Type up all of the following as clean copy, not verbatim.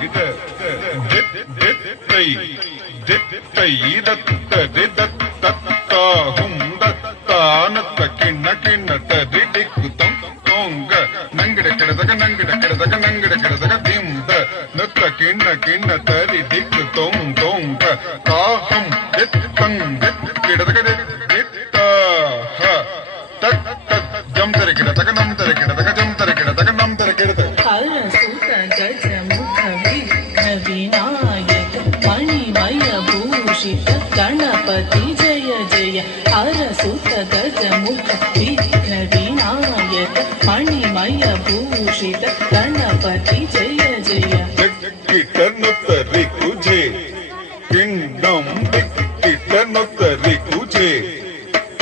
இது தித்தை தித்தை இதத்த திதத்த ஹும் தத்தானத்த கிண்ண கிண்ணத்த திடிக்குத்தம் தோங்க நங்கிட கிடதக நங்கிட கிடதக நங்கிட கிடதக திம்த நத்த கிண்ண கிண்ண தரி திக்கு தோம் தோங்க காஹம் தித்தங் கிடதக தித்த ஹ தத் தத் ஜம் தரி கிடதக நம் தரி கிடதக ஜம் தரி கிடதக நம் தரி கிடதக विनायक मणिमय भूषित गणपति जय जय हरसुत गजमुख विघ्न विनायक मणिमय भूषित गणपति जय जय ಕಿಟನುತ್ತರಿ ಕುಜೆ ಕಿಣ್ಣಂ ಕಿಟನುತ್ತರಿ ಕುಜೆ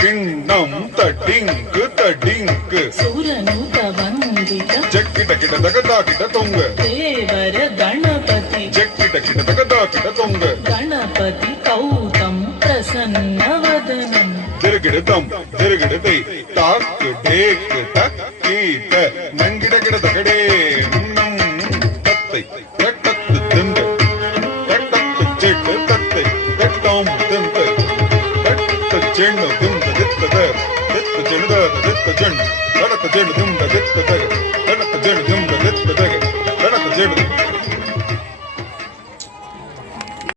ಕಿಣ್ಣಂ ತಡಿಂಕ್ ಸುರನುತ ವಂದಿತ ಜಕ್ಕಿಟ ಕಿಟ ದಗದಾಕಿಟ ತೊಂಗ ದೇವರ ಗಣಪತಿ ಜಕ್ಕಿಟ ಕಿಟ ದಗದಾಕಿಟ ತೊಂಗ ಗಣಪತಿ ಕೌತಂ ಪ್ರಸನ್ನ ವದನಂ ತಿರುಗಿಡದಂ ತಿರುಗಿಡದೈ ತಾಕ್ ಡೇಕ್ ತಕ್ ಕೀಟ ನಂಗಿಡ ಗಿಡ ದಗಡೇ ನಂ ತತ್ತೈ ತತ್ತತ್ತು ದಿಂದ ತತ್ತತ್ತು ಚೆಟ್ ತತ್ತೈ ತತ್ತಂ ದಿಂದ ತತ್ತ ಚೆಣ್ಣು ದಿಂದ ದಿತ್ತದ ದಿತ್ತ ಚೆಣ್ಣುದ ದಿತ್ತ ಚೆಣ್ಣು ತಡತ ಚೆಣ್ಣು ದಿಂದ ದಿತ್ತದ ತಡತ ಚೆಣ್ಣು ದಿಂದ ದಿತ್ತದ ತಡತ ಚೆಣ್ಣು